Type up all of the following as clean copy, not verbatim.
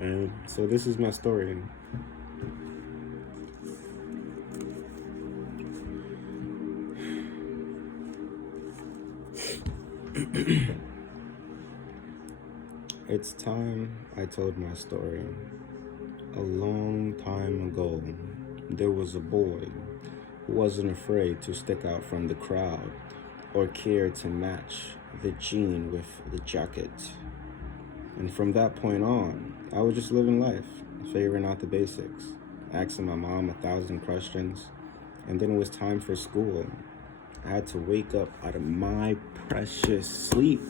And so this is my story. It's time I told my story. A long time ago, there was a boy who wasn't afraid to stick out from the crowd or care to match the jean with the jacket. And from that point on, I was just living life, figuring out the basics, asking my mom 1,000 questions, and then it was time for school. I had to wake up out of my precious sleep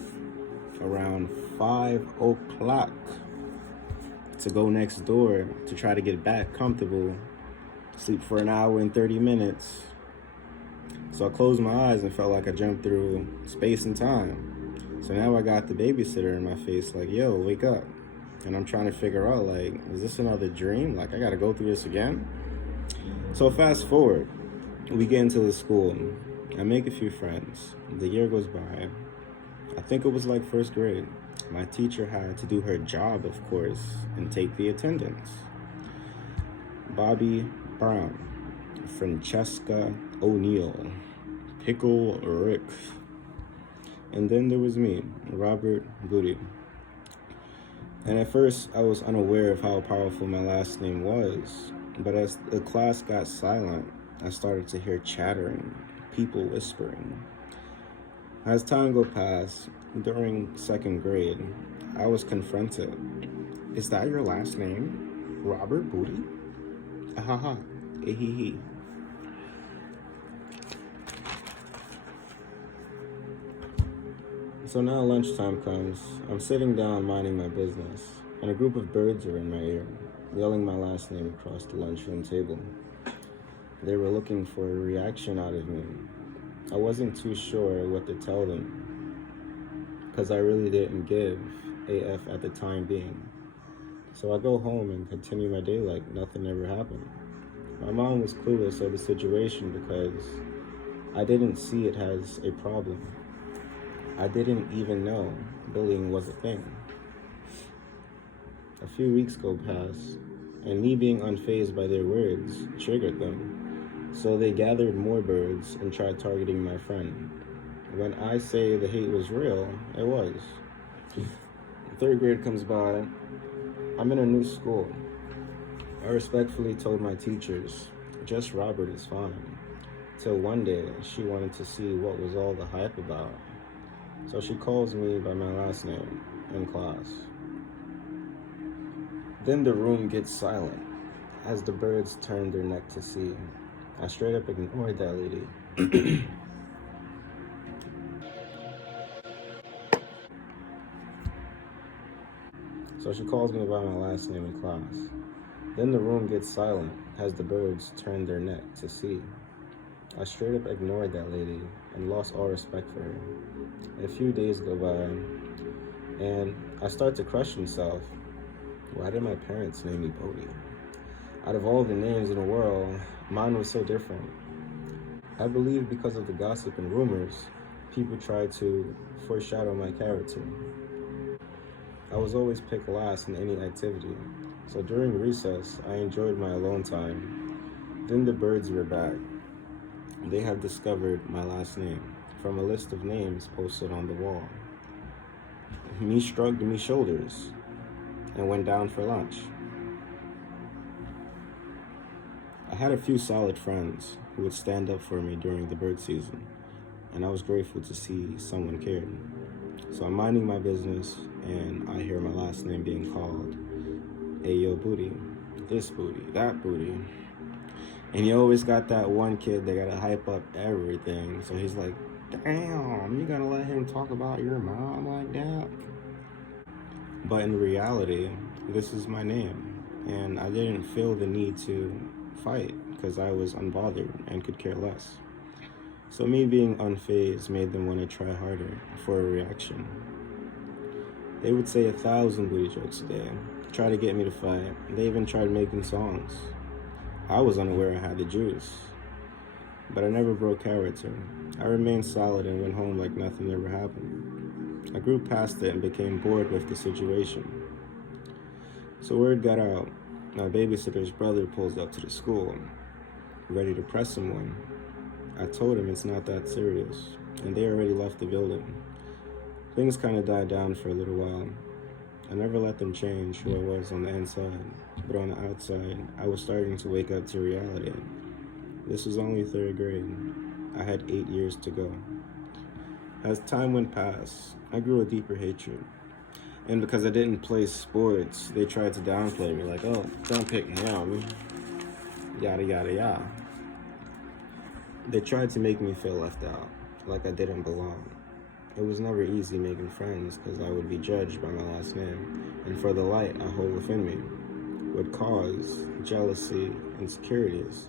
around 5 o'clock to go next door to try to get back comfortable, sleep for an hour and 30 minutes. So I closed my eyes and felt like I jumped through space and time. So now I got the babysitter in my face like, yo, wake up. And I'm trying to figure out, like, is this another dream? Like, I gotta go through this again? So fast forward, we get into the school. I make a few friends. The year goes by. I think it was like first grade. My teacher had to do her job, of course, and take the attendance. Bobby Brown, Francesca O'Neill, Pickle Rick, and then there was me, Robert Booty. And at first, I was unaware of how powerful my last name was, but as the class got silent, I started to hear chattering, people whispering. As time go past, during second grade, I was confronted. Is that your last name? Robert Booty? Ahaha, ehehe. So now lunchtime comes. I'm sitting down minding my business, and a group of birds are in my ear, yelling my last name across the lunchroom table. They were looking for a reaction out of me. I wasn't too sure what to tell them, because I really didn't give AF at the time being. So I go home and continue my day like nothing ever happened. My mom was clueless of the situation because I didn't see it as a problem. I didn't even know bullying was a thing. A few weeks go past, and me being unfazed by their words triggered them. So they gathered more birds and tried targeting my friend. When I say the hate was real, it was. Third grade comes by. I'm in a new school. I respectfully told my teachers, just Robert is fine. Till one day, she wanted to see what was all the hype about. So she calls me by my last name in class. Then the room gets silent as the birds turn their neck to see. I straight up ignored that lady. So she calls me by my last name in class. Then the room gets silent as the birds turn their neck to see. I straight up ignored that lady and lost all respect for her. A few days go by, and I start to question myself. Why did my parents name me Bodhi? Out of all the names in the world, mine was so different. I believe because of the gossip and rumors, people tried to foreshadow my character. I was always picked last in any activity, so during recess, I enjoyed my alone time. Then the birds were back. They had discovered my last name from a list of names posted on the wall. Me shrugged me shoulders and went down for lunch. I had a few solid friends who would stand up for me during the bird season, and I was grateful to see someone cared. So I'm minding my business, and I hear my last name being called. Hey, yo, Booty, this booty, that booty. And you always got that one kid that gotta hype up everything. So he's like, damn, you gonna let him talk about your mom like that? But in reality, this is my name. And I didn't feel the need to fight because I was unbothered and could care less. So me being unfazed made them want to try harder for a reaction. They would say 1,000 booty jokes a day, try to get me to fight. They even tried making songs. I was unaware I had the juice, but I never broke character. I remained solid and went home like nothing ever happened. I grew past it and became bored with the situation. So word got out. My babysitter's brother pulls up to the school, ready to press him one. I told him it's not that serious, and they already left the building. Things kind of died down for a little while. I never let them change who I was on the inside, but on the outside, I was starting to wake up to reality. This was only third grade. I had 8 years to go. As time went past, I grew a deeper hatred. And because I didn't play sports, they tried to downplay me, like, oh, don't pick him, yada, yada, yada. They tried to make me feel left out, like I didn't belong. It was never easy making friends because I would be judged by my last name, and for the light I hold within me would cause jealousy, insecurities,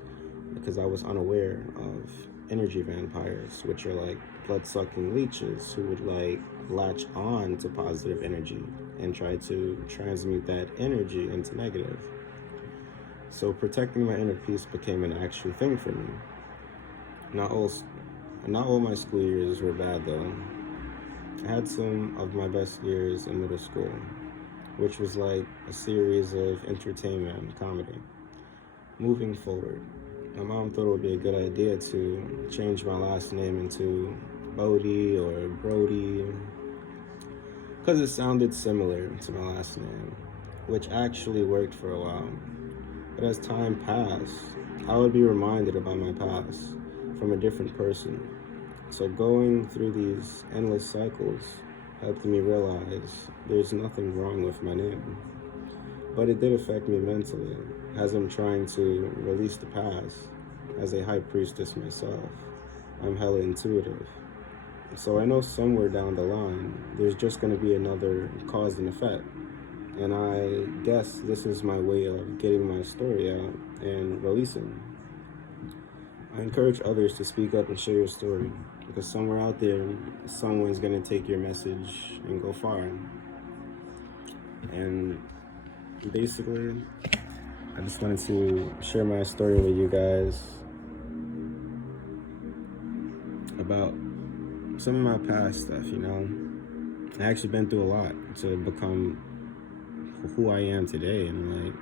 because I was unaware of energy vampires, which are like blood-sucking leeches who would like latch on to positive energy and try to transmute that energy into negative. So protecting my inner peace became an actual thing for me. Not all my school years were bad though. I had some of my best years in middle school, which was like a series of entertainment and comedy. Moving forward, my mom thought it would be a good idea to change my last name into Bodie or Brody, because it sounded similar to my last name, which actually worked for a while. But as time passed, I would be reminded about my past from a different person. So going through these endless cycles helped me realize there's nothing wrong with my name. But it did affect me mentally, as I'm trying to release the past. As a high priestess myself, I'm hella intuitive. So I know somewhere down the line, there's just going to be another cause and effect. And I guess this is my way of getting my story out and releasing. I encourage others to speak up and share your story, because somewhere out there, someone's going to take your message and go far. And basically, I just wanted to share my story with you guys about some of my past stuff, you know. I actually been through a lot to become who I am today, and like,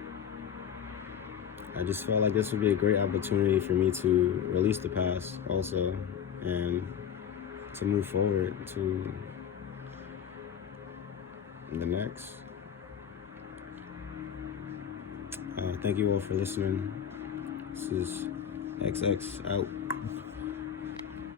I just felt like this would be a great opportunity for me to release the past also, and to move forward to the next. Thank you all for listening. This is XX out.